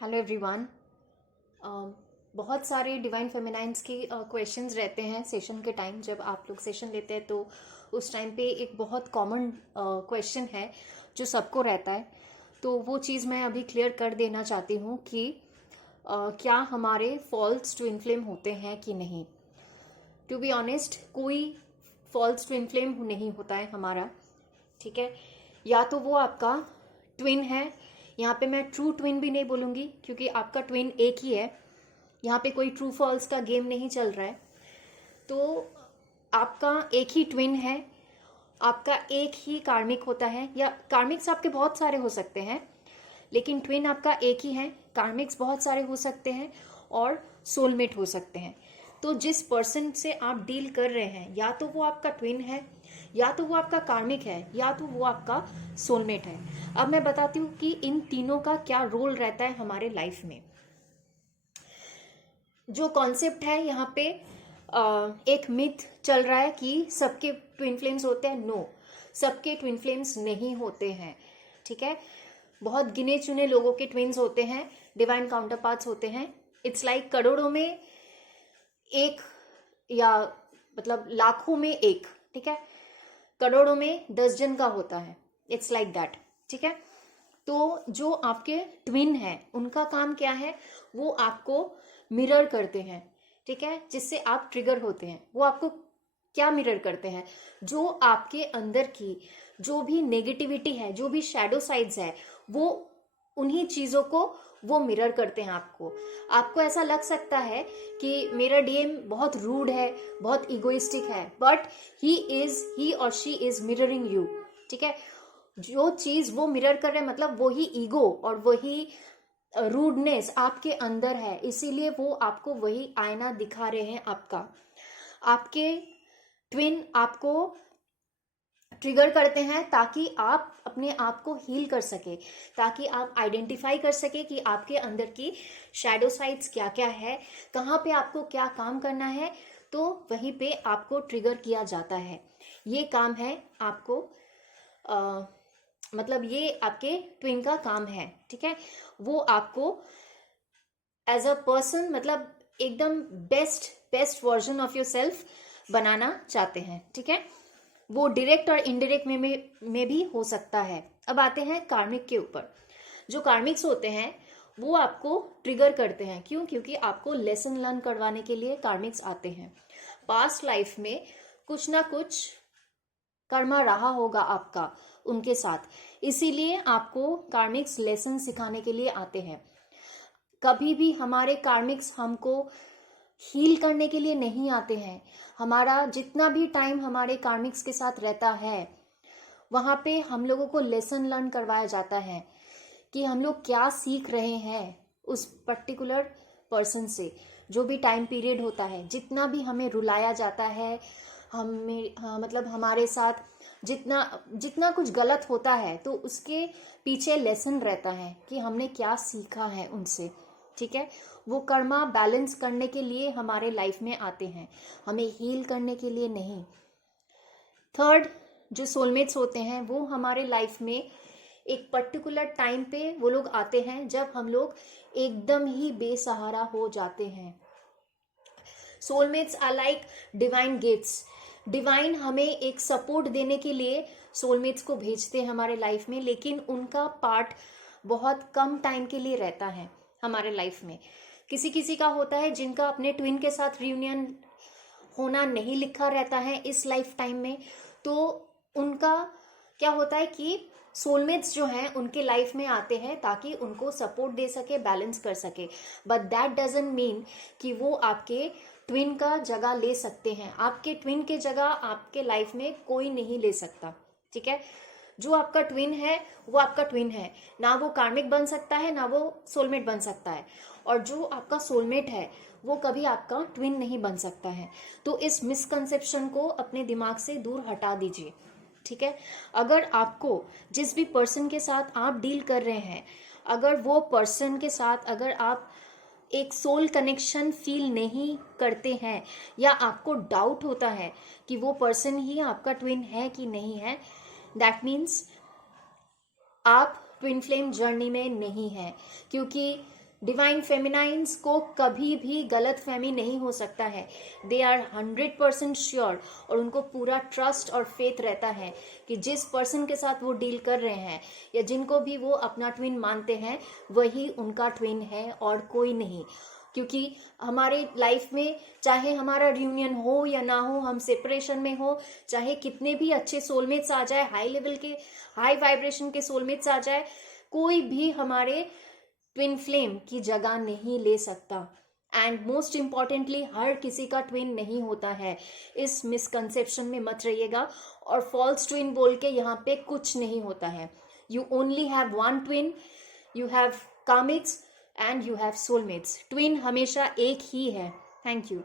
Hello everyone. बहुत सारे divine फेमिनाइंस की क्वेश्चंस रहते हैं सेशन के टाइम। जब आप लोग सेशन लेते हैं तो उस टाइम पे एक बहुत कॉमन क्वेश्चन है जो सबको रहता है। तो वो चीज़ मैं अभी क्लियर कर देना चाहती हूँ कि क्या हमारे फॉल्स ट्विन फ्लेम होते हैं कि नहीं। टू बी ऑनेस्ट, कोई फॉल्स ट्विन फ्लेम नहीं होता है हमारा, ठीक है। या तो वो आपका ट्विन है, यहाँ पे मैं ट्रू ट्विन भी नहीं बोलूँगी क्योंकि आपका ट्विन एक ही है, यहाँ पे कोई ट्रू फॉल्स का गेम नहीं चल रहा है। तो आपका एक ही ट्विन है, आपका एक ही कार्मिक होता है, या कार्मिक्स आपके बहुत सारे हो सकते हैं लेकिन ट्विन आपका एक ही है। कार्मिक्स बहुत सारे हो सकते हैं और सोलमेट हो सकते हैं। तो जिस पर्सन से आप डील कर रहे हैं, या तो वो आपका ट्विन है, या तो वो आपका कार्मिक है, या तो वो आपका सोलमेट है। अब मैं बताती हूँ कि इन तीनों का क्या रोल रहता है हमारे लाइफ में। जो कॉन्सेप्ट है यहाँ पे एक मिथ चल रहा है कि सबके ट्विन फ्लेम्स होते हैं। नो, सबके ट्विन फ्लेम्स नहीं होते हैं, ठीक है। बहुत गिने चुने लोगों के ट्विन्स होते हैं, डिवाइन काउंटर पार्ट्स होते हैं। इट्स लाइक करोड़ों में एक, या मतलब लाखों में एक, ठीक है। करोड़ों में 10 जन का होता है, इट्स लाइक दैट, ठीक है। तो जो आपके ट्विन है उनका काम क्या है, वो आपको मिरर करते हैं, ठीक है। जिससे आप ट्रिगर होते हैं। वो आपको क्या मिरर करते हैं, जो आपके अंदर की जो भी नेगेटिविटी है, जो भी शैडो साइड्स है, वो उन्हीं चीजों को वो मिरर करते हैं आपको। आपको ऐसा लग सकता है कि मेरा डीएम बहुत रूड है, बहुत इगोइस्टिक है, बट ही और शी इज मिररिंग यू, ठीक है। जो चीज वो मिरर कर रहे हैं, मतलब वही ईगो और वही रूडनेस आपके अंदर है, इसीलिए वो आपको वही आईना दिखा रहे हैं आपका। आपके ट्विन आपको ट्रिगर करते हैं ताकि आप अपने आप को हील कर सके, ताकि आप आइडेंटिफाई कर सके कि आपके अंदर की शैडो साइड्स क्या क्या है, कहाँ पे आपको क्या काम करना है। तो वहीं पे आपको ट्रिगर किया जाता है। ये काम है आपको मतलब ये आपके ट्विन का काम है, ठीक है। वो आपको एज अ पर्सन, मतलब एकदम best best version of yourself बनाना चाहते हैं, ठीक है। वो डायरेक्ट और इनडायरेक्ट में भी हो सकता है। अब आते हैं कार्मिक के ऊपर। जो कार्मिक्स होते हैं वो आपको ट्रिगर करते हैं। क्यों? क्योंकि आपको लेसन लर्न करवाने के लिए कार्मिक्स आते हैं। पास्ट लाइफ में कुछ ना कुछ कर्मा रहा होगा आपका उनके साथ, इसीलिए आपको कार्मिक्स लेसन सिखाने के लिए आते हैं। कभी भी हमारे कार्मिक्स हमको हील करने के लिए नहीं आते हैं। हमारा जितना भी टाइम हमारे कार्मिक्स के साथ रहता है, वहाँ पे हम लोगों को लेसन लर्न करवाया जाता है कि हम लोग क्या सीख रहे हैं उस पर्टिकुलर पर्सन से। जो भी टाइम पीरियड होता है, जितना भी हमें रुलाया जाता है, हमें मतलब हमारे साथ जितना जितना कुछ गलत होता है, तो उसके पीछे लेसन रहता है कि हमने क्या सीखा है उनसे, ठीक है। वो कर्मा बैलेंस करने के लिए हमारे लाइफ में आते हैं, हमें हील करने के लिए नहीं। थर्ड, जो सोलमेट्स होते हैं वो हमारे लाइफ में एक पर्टिकुलर टाइम पे वो लोग आते हैं जब हम लोग एकदम ही बेसहारा हो जाते हैं। Soulmates are like divine gifts. Divine हमें एक सपोर्ट देने के लिए सोलमेट्स को भेजते हैं हमारे लाइफ में, लेकिन उनका पार्ट बहुत कम टाइम के लिए रहता है हमारे लाइफ में। किसी किसी का होता है जिनका अपने ट्विन के साथ रियूनियन होना नहीं लिखा रहता है इस लाइफ टाइम में, तो उनका क्या होता है कि सोलमेट्स जो हैं उनके लाइफ में आते हैं ताकि उनको सपोर्ट दे सके, बैलेंस कर सके। बट दैट डजंट मीन कि वो आपके ट्विन का जगह ले सकते हैं। आपके ट्विन के जगह आपके लाइफ में कोई नहीं ले सकता, ठीक है। जो आपका ट्विन है वो आपका ट्विन है, ना वो कार्मिक बन सकता है, ना वो सोलमेट बन सकता है। और जो आपका सोलमेट है वो कभी आपका ट्विन नहीं बन सकता है। तो इस मिसकंसेप्शन को अपने दिमाग से दूर हटा दीजिए, ठीक है। अगर आपको जिस भी पर्सन के साथ आप डील कर रहे हैं, अगर वो पर्सन के साथ अगर आप एक सोल कनेक्शन फील नहीं करते हैं, या आपको डाउट होता है कि वो पर्सन ही आपका ट्विन है कि नहीं है, दैट मीन्स आप ट्विन फ्लेम जर्नी में नहीं है। क्योंकि डिवाइन फेमिनाइंस को कभी भी गलत फहमी नहीं हो सकता है। दे आर 100% श्योर और उनको पूरा ट्रस्ट और फेथ रहता है कि जिस पर्सन के साथ वो डील कर रहे हैं या जिनको भी वो अपना ट्विन मानते हैं वही उनका ट्विन है और कोई नहीं। क्योंकि हमारे लाइफ में चाहे हमारा रियूनियन हो या ना हो, हम सेपरेशन में हो, चाहे कितने भी अच्छे सोलमेट्स आ जाए, हाई लेवल के हाई वाइब्रेशन के सोलमेट्स आ जाए, कोई भी हमारे ट्विन फ्लेम की जगह नहीं ले सकता। एंड मोस्ट इम्पॉर्टेंटली हर किसी का ट्विन नहीं होता है, इस मिसकंसेप्शन में मत रहिएगा। और फॉल्स ट्विन बोल के यहाँ पे कुछ नहीं होता है। You only have one twin, you have comets and you have soulmates. Twin हमेशा एक ही है। Thank you.